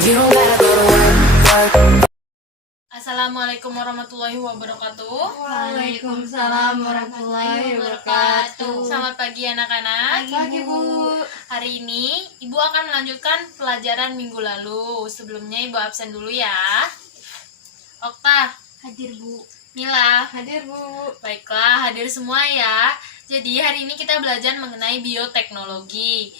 You don't gotta go to work. Assalamualaikum warahmatullahi wabarakatuh. Waalaikumsalam warahmatullahi wabarakatuh. Selamat pagi anak-anak. Pagi, Bu. Hari ini Ibu akan melanjutkan pelajaran minggu lalu. Sebelumnya Ibu absen dulu ya. Okta, Hadir, Bu. Mila. Hadir, Bu. Baiklah, hadir semua ya. Jadi hari ini kita belajar mengenai bioteknologi.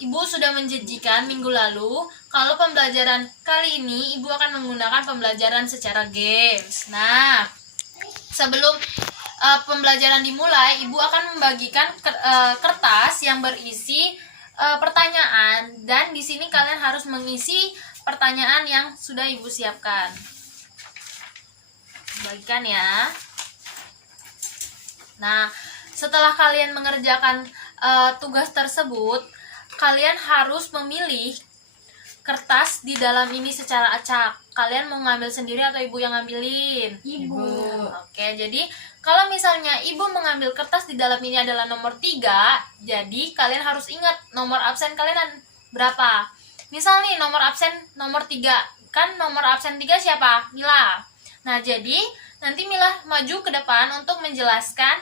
Ibu sudah menjanjikan minggu lalu kalau pembelajaran kali ini Ibu akan menggunakan pembelajaran secara games. Nah, sebelum pembelajaran dimulai, Ibu akan membagikan kertas yang berisi pertanyaan, dan di sini kalian harus mengisi pertanyaan yang sudah Ibu siapkan. Bagikan ya. Nah, setelah kalian mengerjakan tugas tersebut, kalian harus memilih kertas di dalam ini secara acak. Kalian mau ngambil sendiri atau Ibu yang ngambilin? Ibu. Oke, jadi kalau misalnya Ibu mengambil kertas di dalam ini adalah nomor 3, jadi kalian harus ingat nomor absen kalian berapa. Misal nih nomor absen nomor 3, kan nomor absen 3 siapa? Mila. Nah, jadi nanti Mila maju ke depan untuk menjelaskan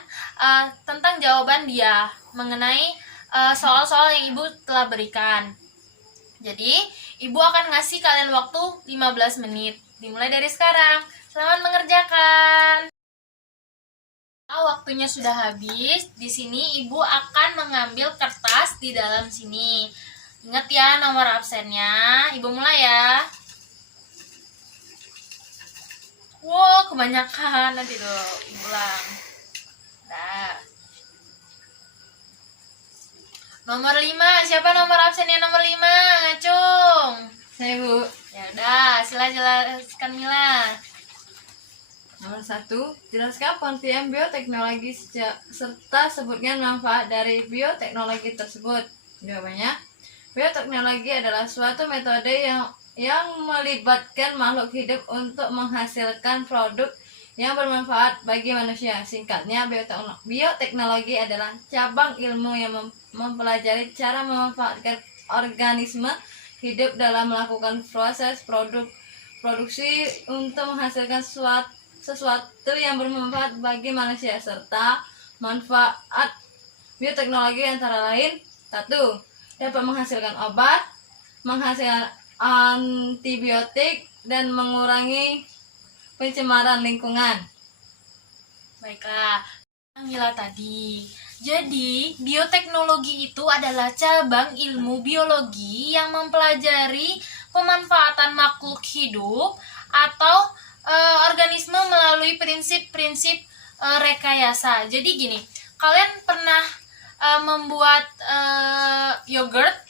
tentang jawaban dia mengenai soal-soal yang Ibu telah berikan. Jadi, Ibu akan ngasih kalian waktu 15 menit. Dimulai dari sekarang. Selamat mengerjakan. Waktunya sudah habis. Di sini Ibu akan mengambil kertas di dalam sini. Ingat ya nomor absennya. Ibu mulai ya. Wow, kebanyakan. Nanti tuh Ibu ulang. Nah. Nomor 5, siapa nomor absennya nomor 5? Ngacung. Saya, Bu. Ya udah, sila jelaskan Mila. Nomor 1, jelaskan pengertian bioteknologi serta sebutkan manfaat dari bioteknologi tersebut. Jawabannya, bioteknologi adalah suatu metode yang melibatkan makhluk hidup untuk menghasilkan produk yang bermanfaat bagi manusia. Singkatnya, bioteknologi adalah cabang ilmu yang mempelajari cara memanfaatkan organisme hidup dalam melakukan proses produksi untuk menghasilkan sesuatu yang bermanfaat bagi manusia, serta manfaat bioteknologi antara lain: 1. Dapat menghasilkan obat, menghasilkan antibiotik, dan mengurangi pencemaran lingkungan. Baiklah, Mila tadi. Jadi, bioteknologi itu adalah cabang ilmu biologi yang mempelajari pemanfaatan makhluk hidup atau organisme melalui prinsip-prinsip rekayasa. Jadi gini, kalian pernah membuat yogurt?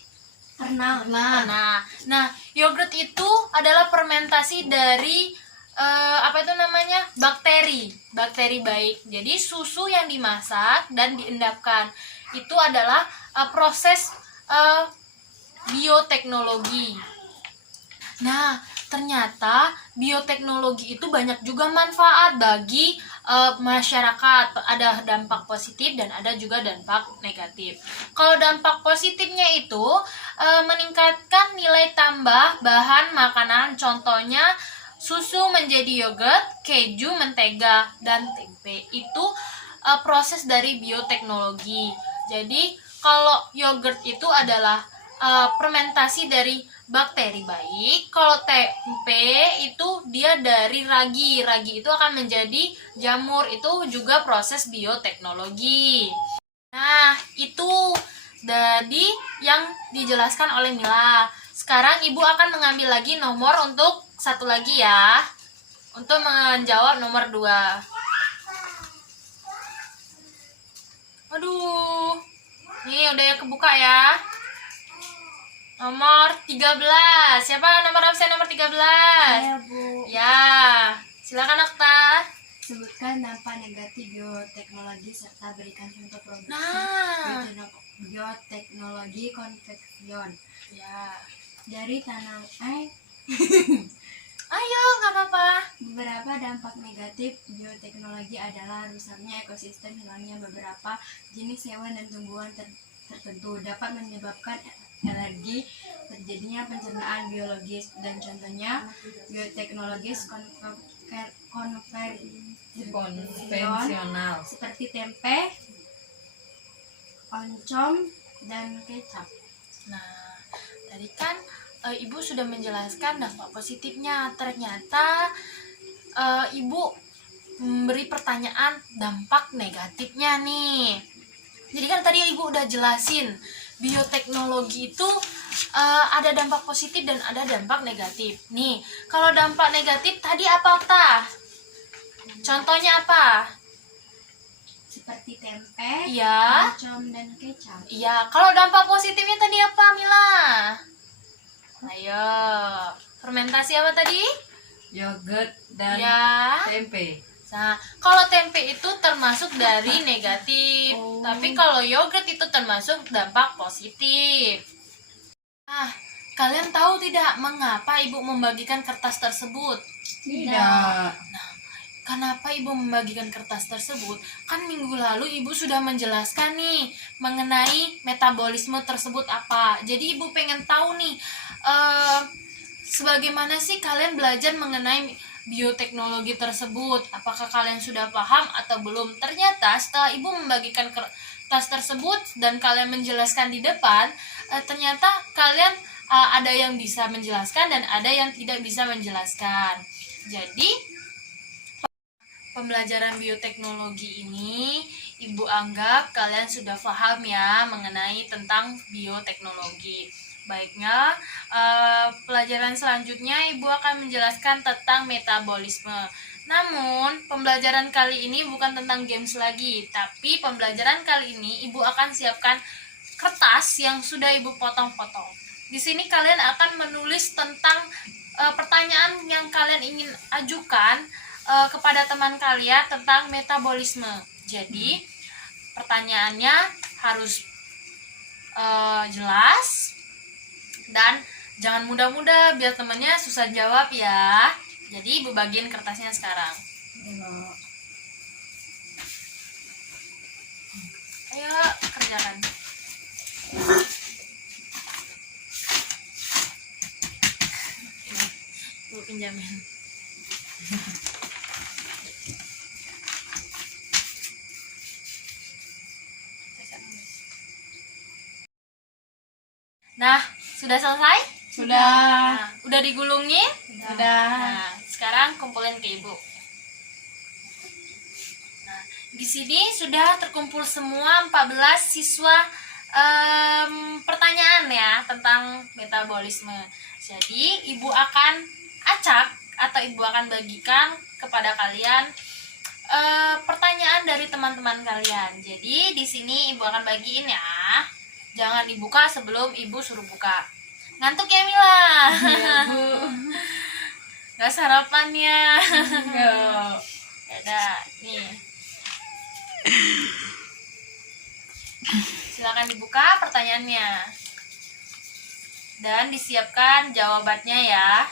Pernah. Nah, yogurt itu adalah fermentasi dari bakteri baik. Jadi susu yang dimasak dan diendapkan itu adalah proses bioteknologi. Nah, ternyata bioteknologi itu banyak juga manfaat bagi masyarakat. Ada dampak positif dan ada juga dampak negatif. Kalau dampak positifnya itu meningkatkan nilai tambah bahan makanan, contohnya susu menjadi yogurt, keju, mentega, dan tempe. Itu proses dari bioteknologi. Jadi kalau yogurt itu adalah fermentasi dari bakteri baik. Kalau tempe itu dia dari ragi. Ragi itu akan menjadi jamur. Itu juga proses bioteknologi. Nah, itu tadi yang dijelaskan oleh Mila. Sekarang Ibu akan mengambil lagi nomor untuk satu lagi ya, untuk menjawab nomor 2. Aduh, nih udah kebuka ya. Nomor 13. Siapa nomor absen nomor 13? Saya, Bu. Ya, silakan Okta. Sebutkan dampak negatif bioteknologi serta berikan contoh produksi Nah, bioteknologi konveksion. ya. Dari tanam Ayo, nggak apa-apa. Beberapa dampak negatif bioteknologi adalah rusaknya ekosistem, hilangnya beberapa jenis hewan dan tumbuhan tertentu, dapat menyebabkan alergi, terjadinya pencernaan biologis, dan contohnya bioteknologis konvensional. seperti tempe, oncom, dan kecap. Nah, tadi kan Ibu sudah menjelaskan dampak positifnya. Ternyata Ibu memberi pertanyaan dampak negatifnya nih. Jadi kan tadi Ibu udah jelasin bioteknologi itu ada dampak positif dan ada dampak negatif. Nih, kalau dampak negatif tadi apa, Okta? Contohnya apa? Seperti tempe, Iya. oncom, dan kecap. Iya, kalau dampak positifnya tadi apa, Mila? Ayo, fermentasi apa tadi? Yogurt dan Ya. tempe. Nah, kalau tempe itu termasuk dari negatif, tapi kalau yogurt itu termasuk dampak positif. Nah, kalian tahu tidak mengapa Ibu membagikan kertas tersebut? Tidak. Kenapa Ibu membagikan kertas tersebut? Kan minggu lalu Ibu sudah menjelaskan nih mengenai metabolisme tersebut apa. Jadi Ibu pengen tahu nih, sebagaimana sih kalian belajar mengenai bioteknologi tersebut? Apakah kalian sudah paham atau belum? Ternyata setelah Ibu membagikan kertas tersebut dan kalian menjelaskan di depan, ternyata kalian ada yang bisa menjelaskan dan ada yang tidak bisa menjelaskan. Jadi pembelajaran bioteknologi ini Ibu anggap kalian sudah paham ya mengenai tentang bioteknologi. Baiknya, pelajaran selanjutnya Ibu akan menjelaskan tentang metabolisme. Namun, pembelajaran kali ini bukan tentang games lagi, tapi pembelajaran kali ini Ibu akan siapkan kertas yang sudah Ibu potong-potong. Di sini kalian akan menulis tentang pertanyaan yang kalian ingin ajukan kepada teman kalian tentang metabolisme. Jadi pertanyaannya harus jelas dan jangan mudah-mudah biar temannya susah jawab ya. Jadi Ibu bagiin kertasnya sekarang. Ayo kerjakan. Ini, Ibu pinjamin. Nah, sudah selesai? Sudah. Nah, udah digulungin? Sudah. Nah, sekarang kumpulin ke Ibu. Nah, di sini sudah terkumpul semua 14 siswa pertanyaan ya tentang metabolisme. Jadi, Ibu akan acak atau Ibu akan bagikan kepada kalian pertanyaan dari teman-teman kalian. Jadi, di sini Ibu akan bagiin ya. Jangan dibuka sebelum Ibu suruh buka. Ngantuk ya Mila? Iya, Bu. Gak sarapan ya? Enggak. Yaudah, nih. Silakan dibuka pertanyaannya. Dan disiapkan jawabannya ya.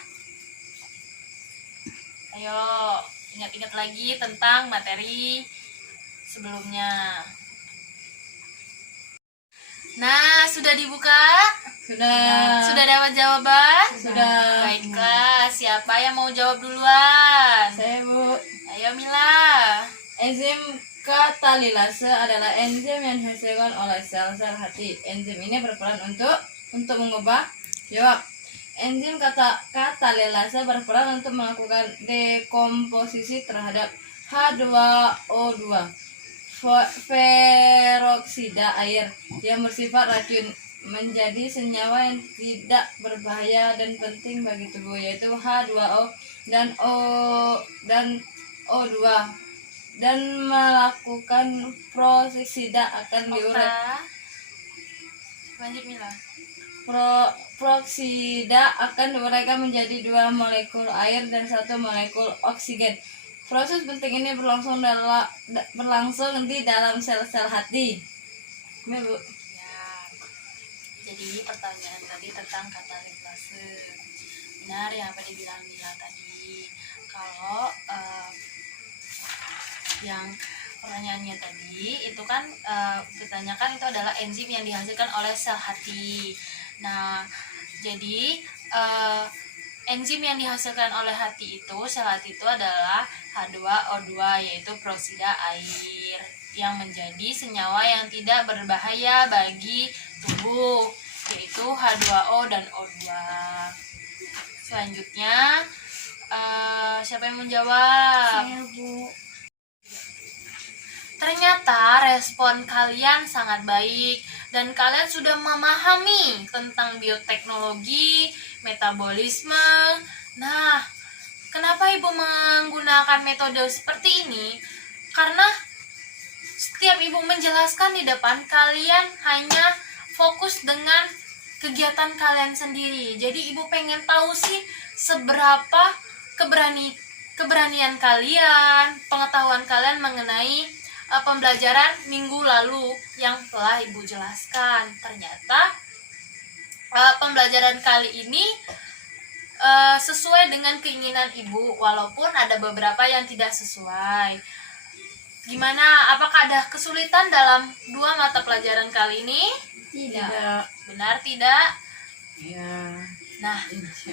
Ayo, ingat-ingat lagi tentang materi sebelumnya. Nah, sudah dibuka? Sudah. Sudah dapat jawaban? Sudah. Baiklah, siapa yang mau jawab duluan? Saya, Bu. Ayo Mila. Enzim katalilase adalah enzim yang dihasilkan oleh sel-sel hati. Enzim ini berperan untuk mengubah. Jawab. Enzim katalilase berperan untuk melakukan dekomposisi terhadap H2O2 peroksida air yang bersifat racun menjadi senyawa yang tidak berbahaya dan penting bagi tubuh, yaitu H2O dan O2, dan melakukan proksida akan diurai. Lanjut Mila. Proksida akan diuraikan menjadi 2 molekul air dan 1 molekul oksigen. Proses penting ini berlangsung di dalam sel-sel hati. Ya, Bu. Ya. Jadi pertanyaan tadi tentang katalase. Benar yang apa dibilang Mila tadi. Kalau yang pertanyaannya tadi itu kan ditanyakan itu adalah enzim yang dihasilkan oleh sel hati. Nah, jadi enzim yang dihasilkan oleh hati itu, sel hati itu adalah H2O2, yaitu peroksida air yang menjadi senyawa yang tidak berbahaya bagi tubuh, yaitu H2O dan O2. Selanjutnya, siapa yang menjawab? Saya, Bu. Ternyata respon kalian sangat baik dan kalian sudah memahami tentang bioteknologi, metabolisme. Nah, kenapa Ibu menggunakan metode seperti ini? Karena setiap Ibu menjelaskan di depan, kalian hanya fokus dengan kegiatan kalian sendiri. Jadi Ibu pengen tahu sih seberapa keberanian kalian, pengetahuan kalian mengenai pembelajaran minggu lalu yang telah Ibu jelaskan. Ternyata pembelajaran kali ini sesuai dengan keinginan Ibu, walaupun ada beberapa yang tidak sesuai. Gimana? Apakah ada kesulitan dalam 2 mata pelajaran kali ini? Tidak. Benar tidak? Ya, Nah,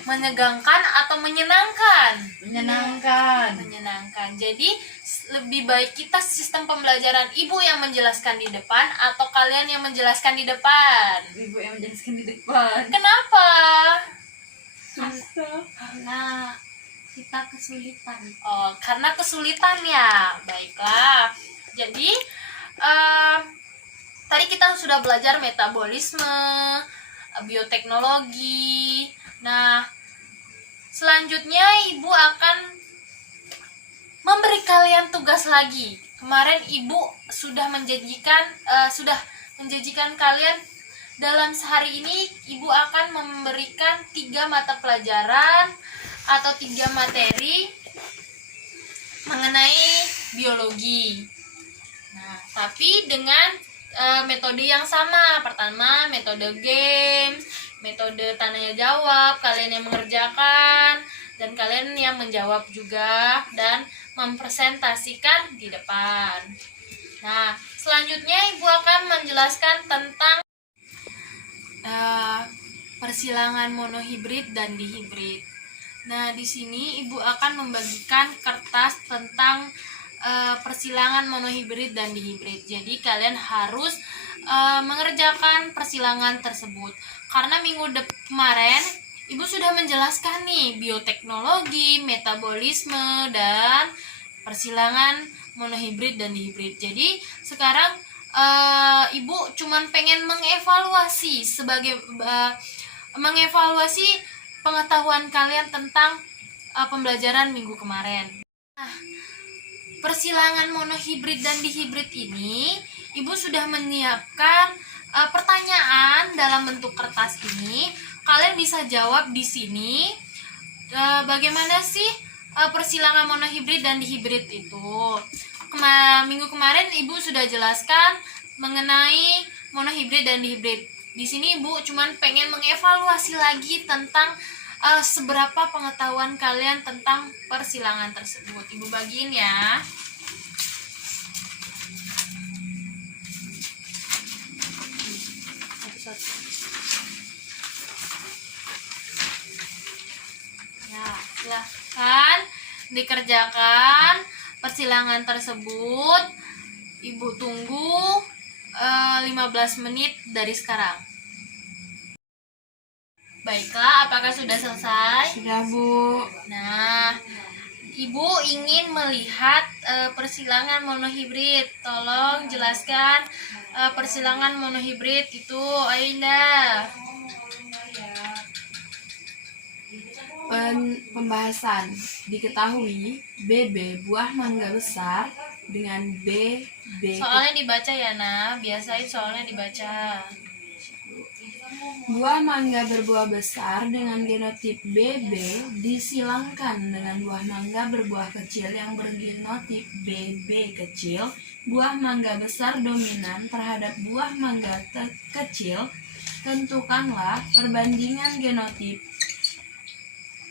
menegangkan atau menyenangkan? menyenangkan. Menyenangkan. Jadi lebih baik kita sistem pembelajaran Ibu yang menjelaskan di depan atau kalian yang menjelaskan di depan? Ibu yang menjelaskan di depan. Kenapa? Susah. Karena kita kesulitan. Oh, karena kesulitan ya. Baiklah. Jadi tadi kita sudah belajar metabolisme, bioteknologi. Nah, selanjutnya Ibu akan memberi kalian tugas lagi. Kemarin Ibu sudah menjanjikan kalian dalam sehari ini Ibu akan memberikan 3 mata pelajaran atau 3 materi mengenai biologi. Nah, tapi dengan metode yang sama. Pertama, metode games, metode tanya jawab, kalian yang mengerjakan dan kalian yang menjawab juga dan mempresentasikan di depan. Nah, selanjutnya Ibu akan menjelaskan tentang persilangan monohibrid dan dihibrid. Nah, di sini Ibu akan membagikan kertas tentang persilangan monohibrid dan dihibrid. Jadi kalian harus mengerjakan persilangan tersebut. Karena minggu kemarin Ibu sudah menjelaskan nih bioteknologi, metabolisme, dan persilangan monohibrid dan dihibrid. Jadi sekarang Ibu cuman pengen mengevaluasi mengevaluasi pengetahuan kalian tentang pembelajaran minggu kemarin. Nah, persilangan monohibrid dan dihibrid ini, Ibu sudah menyiapkan pertanyaan dalam bentuk kertas ini. Kalian bisa jawab di sini. Bagaimana sih persilangan monohibrid dan dihibrid itu? Minggu kemarin Ibu sudah jelaskan mengenai monohibrid dan dihibrid. Di sini Ibu cuman pengen mengevaluasi lagi tentang seberapa pengetahuan kalian tentang persilangan tersebut. Ibu bagiin ya. Ya, silahkan dikerjakan persilangan tersebut. Ibu tunggu 15 menit dari sekarang. Baiklah, apakah sudah selesai? Sudah, Bu. Nah, Ibu ingin melihat persilangan monohibrid. Tolong jelaskan persilangan monohibrid itu, Ainda. Pembahasan. Diketahui BB buah mangga besar dengan BB. Soalnya dibaca ya, Nah. Biasain soalnya dibaca. Buah mangga berbuah besar dengan genotip BB disilangkan dengan buah mangga berbuah kecil yang bergenotip BB kecil. Buah mangga besar dominan terhadap buah mangga kecil. Tentukanlah perbandingan genotip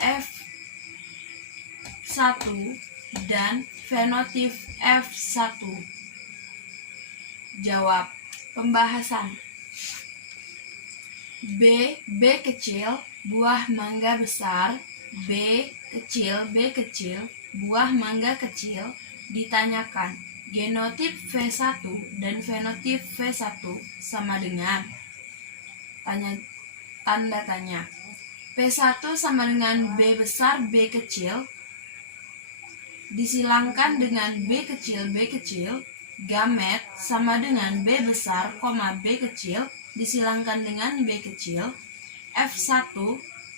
F1 dan fenotip F1. Jawab. Pembahasan. B kecil, buah mangga besar, B kecil, buah mangga kecil, ditanyakan, genotip V1 dan fenotip V1 sama dengan tanda tanya. P1 sama dengan B besar, B kecil, disilangkan dengan B kecil, gamet sama dengan B besar, B kecil, disilangkan dengan B kecil, F1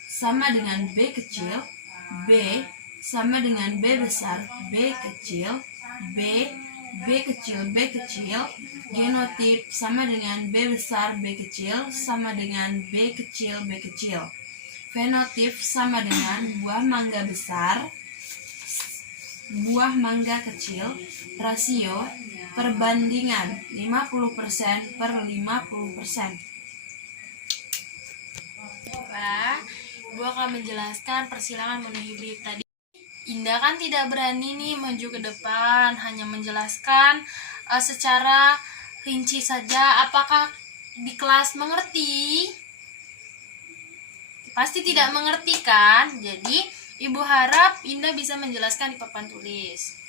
sama dengan B kecil, B sama dengan B besar, B kecil, B kecil, genotip sama dengan B besar, B kecil sama dengan B kecil, fenotip sama dengan buah mangga besar, buah mangga kecil, rasio perbandingan 50% per 50%. Pak, Ibu akan menjelaskan persilangan menuhi B tadi. Indah kan tidak berani nih maju ke depan, hanya menjelaskan secara rinci saja. Apakah di kelas mengerti? Pasti tidak mengerti kan? Jadi Ibu harap Indah bisa menjelaskan di papan tulis.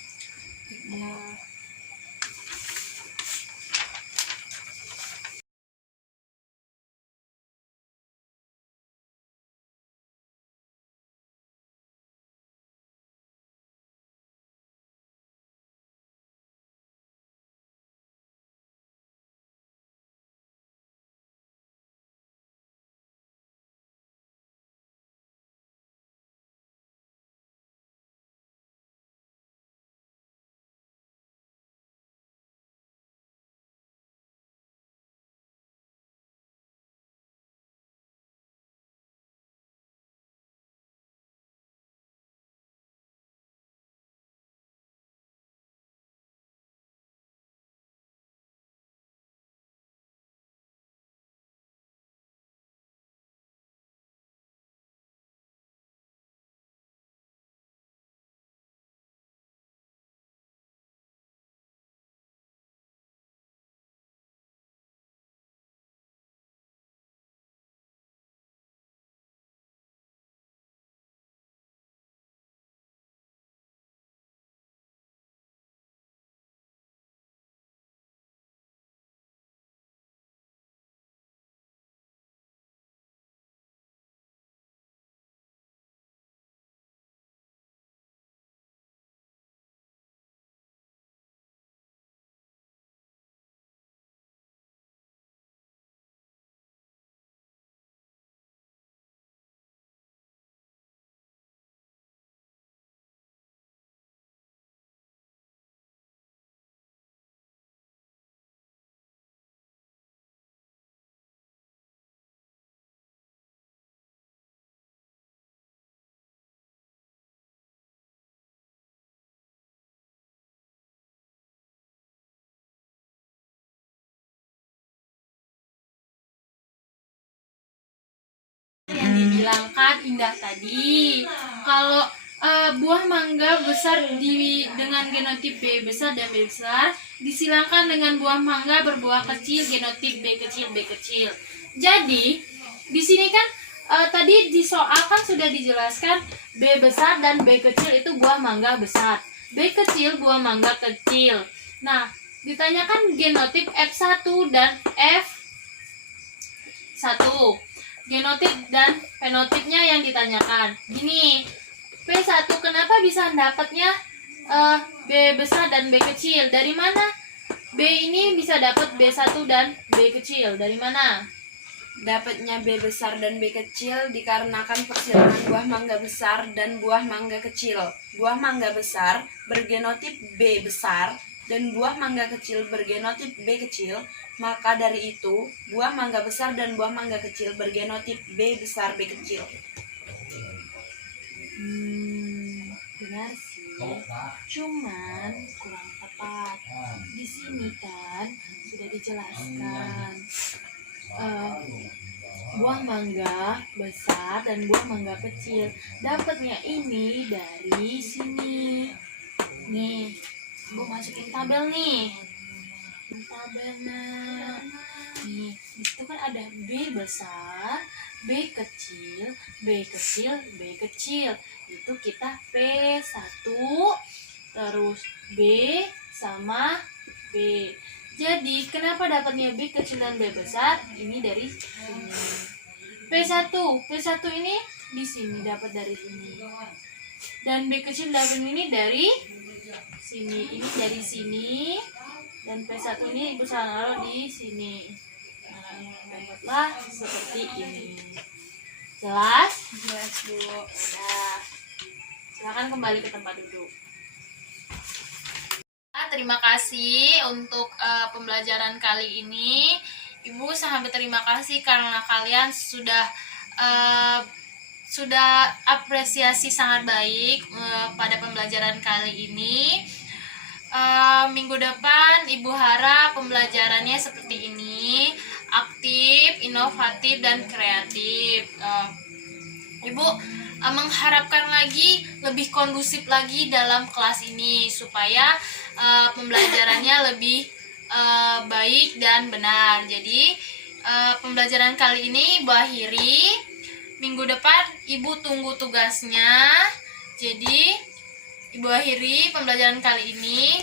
Yang dibilangkan Indah tadi, kalau buah mangga besar dengan genotip B besar dan B besar disilangkan dengan buah mangga berbuah kecil genotip B kecil. Jadi di sini kan tadi di soal kan sudah dijelaskan B besar dan B kecil itu buah mangga besar, B kecil buah mangga kecil. Nah, ditanyakan genotip F1 dan F1. Genotip dan fenotipnya yang ditanyakan. Gini, P1 kenapa bisa dapatnya B besar dan B kecil? Dari mana B ini bisa dapat B1 dan B kecil? Dari mana? Dapatnya B besar dan B kecil dikarenakan persilangan buah mangga besar dan buah mangga kecil. Buah mangga besar bergenotip B besar dan buah mangga kecil bergenotip B kecil, maka dari itu buah mangga besar dan buah mangga kecil bergenotip B besar B kecil. Benar sih. Cuman kurang tepat. Di sini kan sudah dijelaskan buah mangga besar dan buah mangga kecil. Dapatnya ini dari sini. Nih, Bu masukin tabel nih. Tabel nah. Nih, Di situ kan ada B besar, B kecil, B kecil, B kecil. Itu kita P1, terus B sama B. Jadi, kenapa dapatnya B kecil dan B besar? Ini dari sini. P1 ini di sini, dapat dari sini. Dan B kecil dapat ini dari sini. Ini dari sini. Dan P1 ini Ibu taruh di sini. Nah, dapatlah seperti ini. Jelas? Jelas, Bu. Nah, silakan kembali ke tempat duduk. Terima kasih untuk pembelajaran kali ini. Ibu sangat berterima kasih karena kalian sudah apresiasi sangat baik pada pembelajaran kali ini. Minggu depan Ibu harap pembelajarannya seperti ini, aktif, inovatif, dan kreatif. Ibu mengharapkan lagi lebih kondusif lagi dalam kelas ini supaya pembelajarannya lebih baik dan benar. Jadi pembelajaran kali ini Ibu akhiri. Minggu depan Ibu tunggu tugasnya. Jadi Ibu akhiri pembelajaran kali ini.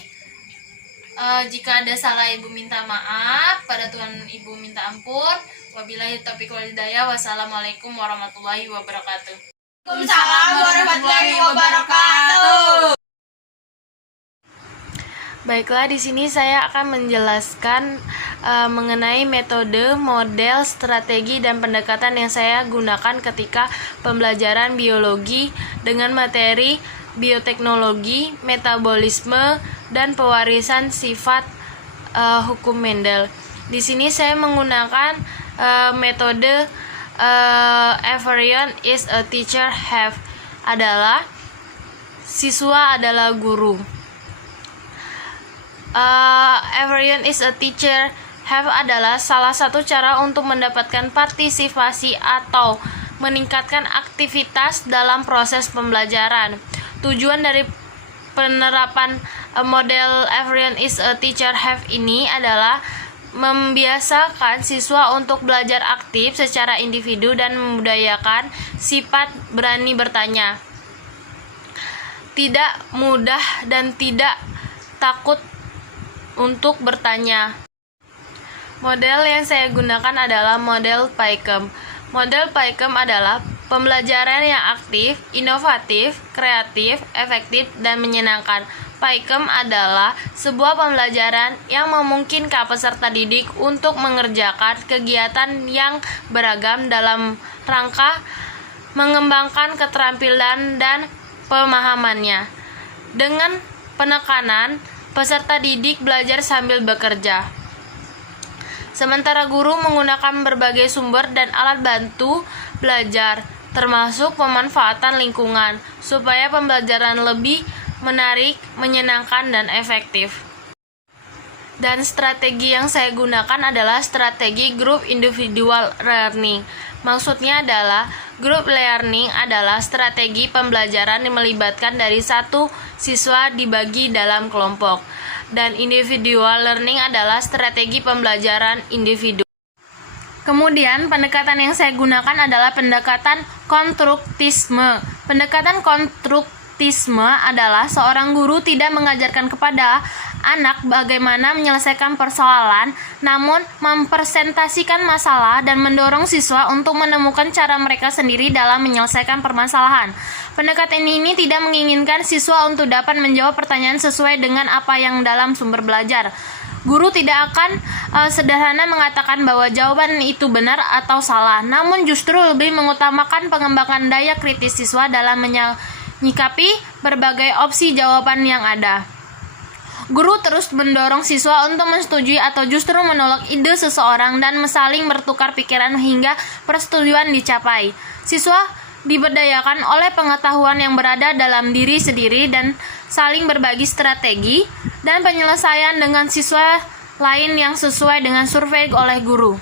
Jika ada salah Ibu minta maaf, pada Tuhan Ibu minta ampun. Wabillahi taufiq wal hidayah. Wassalamualaikum warahmatullahi wabarakatuh. Waalaikumsalam warahmatullahi wabarakatuh. Baiklah, di sini saya akan menjelaskan mengenai metode, model, strategi, dan pendekatan yang saya gunakan ketika pembelajaran biologi dengan materi bioteknologi, metabolisme, dan pewarisan sifat hukum Mendel. Di sini saya menggunakan metode everyone is a teacher have, adalah siswa adalah guru. Everyone is a teacher have adalah salah satu cara untuk mendapatkan partisipasi atau meningkatkan aktivitas dalam proses pembelajaran. Tujuan dari penerapan model everyone is a teacher have ini adalah membiasakan siswa untuk belajar aktif secara individu dan membudayakan sifat berani bertanya, tidak mudah dan tidak takut untuk bertanya. Model yang saya gunakan adalah model PAIKEM. Model PAIKEM adalah pembelajaran yang aktif, inovatif, kreatif, efektif, dan menyenangkan. PAIKEM adalah sebuah pembelajaran yang memungkinkan peserta didik untuk mengerjakan kegiatan yang beragam dalam rangka mengembangkan keterampilan dan pemahamannya. Dengan penekanan, peserta didik belajar sambil bekerja. Sementara guru menggunakan berbagai sumber dan alat bantu belajar, termasuk pemanfaatan lingkungan, supaya pembelajaran lebih menarik, menyenangkan, dan efektif. Dan strategi yang saya gunakan adalah strategi group individual learning. Maksudnya adalah group learning adalah strategi pembelajaran yang melibatkan dari satu siswa dibagi dalam kelompok. Dan individual learning adalah strategi pembelajaran individu. Kemudian pendekatan yang saya gunakan adalah pendekatan konstruktisme. Pendekatan konstruktisme adalah seorang guru tidak mengajarkan kepada anak bagaimana menyelesaikan persoalan, namun mempresentasikan masalah dan mendorong siswa untuk menemukan cara mereka sendiri dalam menyelesaikan permasalahan. Pendekatan ini tidak menginginkan siswa untuk dapat menjawab pertanyaan sesuai dengan apa yang dalam sumber belajar. Guru tidak akan sederhana mengatakan bahwa jawaban itu benar atau salah, namun justru lebih mengutamakan pengembangan daya kritis siswa dalam menyikapi berbagai opsi jawaban yang ada. Guru terus mendorong siswa untuk menyetujui atau justru menolak ide seseorang dan saling bertukar pikiran hingga persetujuan dicapai. Siswa diberdayakan oleh pengetahuan yang berada dalam diri sendiri dan saling berbagi strategi dan penyelesaian dengan siswa lain yang sesuai dengan survei oleh guru.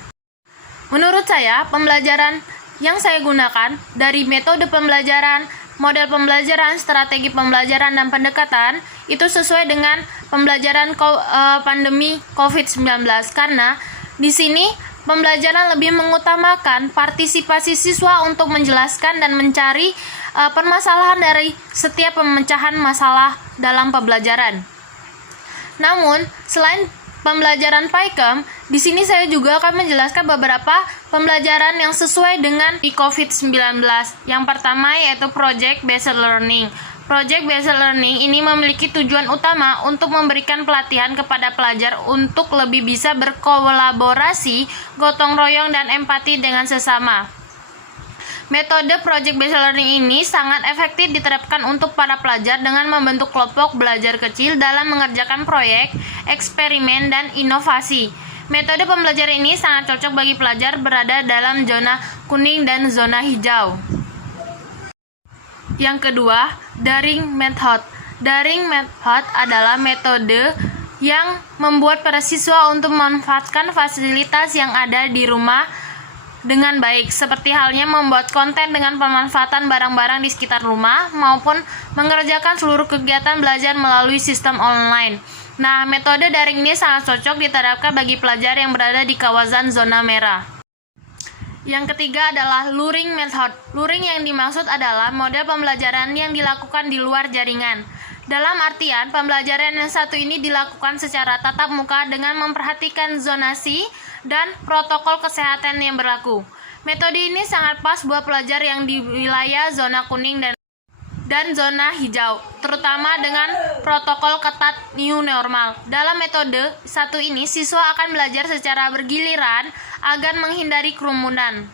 Menurut saya, pembelajaran yang saya gunakan dari metode pembelajaran, model pembelajaran, strategi pembelajaran, dan pendekatan itu sesuai dengan pembelajaran pandemi COVID-19 karena di sini pembelajaran lebih mengutamakan partisipasi siswa untuk menjelaskan dan mencari permasalahan dari setiap pemecahan masalah dalam pembelajaran. Namun, selain pembelajaran PAIKEM, di sini saya juga akan menjelaskan beberapa pembelajaran yang sesuai dengan COVID-19. Yang pertama yaitu Project Based Learning. Project Based Learning ini memiliki tujuan utama untuk memberikan pelatihan kepada pelajar untuk lebih bisa berkolaborasi, gotong royong, dan empati dengan sesama. Metode Project Based Learning ini sangat efektif diterapkan untuk para pelajar dengan membentuk kelompok belajar kecil dalam mengerjakan proyek, eksperimen, dan inovasi. Metode pembelajaran ini sangat cocok bagi pelajar berada dalam zona kuning dan zona hijau. Yang kedua, Daring Method. Daring Method adalah metode yang membuat para siswa untuk memanfaatkan fasilitas yang ada di rumah dengan baik, seperti halnya membuat konten dengan pemanfaatan barang-barang di sekitar rumah maupun mengerjakan seluruh kegiatan belajar melalui sistem online. Nah, metode daring ini sangat cocok diterapkan bagi pelajar yang berada di kawasan zona merah. Yang ketiga adalah Luring Method. Luring yang dimaksud adalah model pembelajaran yang dilakukan di luar jaringan. Dalam artian, pembelajaran yang satu ini dilakukan secara tatap muka dengan memperhatikan zonasi dan protokol kesehatan yang berlaku. Metode ini sangat pas buat pelajar yang di wilayah zona kuning dan zona hijau, terutama dengan protokol ketat new normal. Dalam metode satu ini, siswa akan belajar secara bergiliran agar menghindari kerumunan.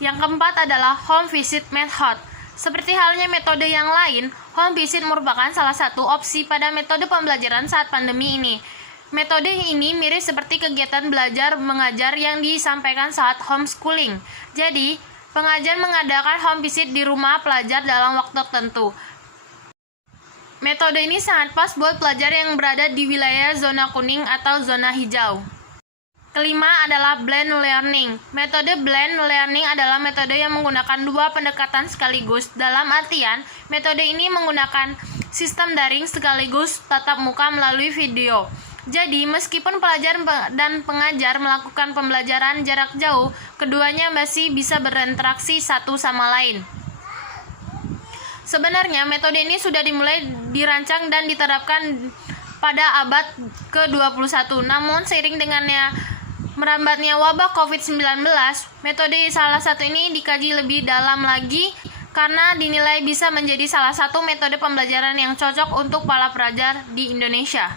Yang keempat adalah Home Visit Method. Seperti halnya metode yang lain, home visit merupakan salah satu opsi pada metode pembelajaran saat pandemi ini. Metode ini mirip seperti kegiatan belajar mengajar yang disampaikan saat homeschooling. Jadi, pengajar mengadakan home visit di rumah pelajar dalam waktu tertentu. Metode ini sangat pas buat pelajar yang berada di wilayah zona kuning atau zona hijau. Kelima adalah Blend Learning. Metode Blend Learning adalah metode yang menggunakan dua pendekatan sekaligus. Dalam artian, metode ini menggunakan sistem daring sekaligus tatap muka melalui video. Jadi, meskipun pelajar dan pengajar melakukan pembelajaran jarak jauh, keduanya masih bisa berinteraksi satu sama lain. Sebenarnya, metode ini sudah dimulai dirancang dan diterapkan pada abad ke-21. Namun, seiring dengannya merambatnya wabah COVID-19, metode salah satu ini dikaji lebih dalam lagi karena dinilai bisa menjadi salah satu metode pembelajaran yang cocok untuk para pelajar di Indonesia.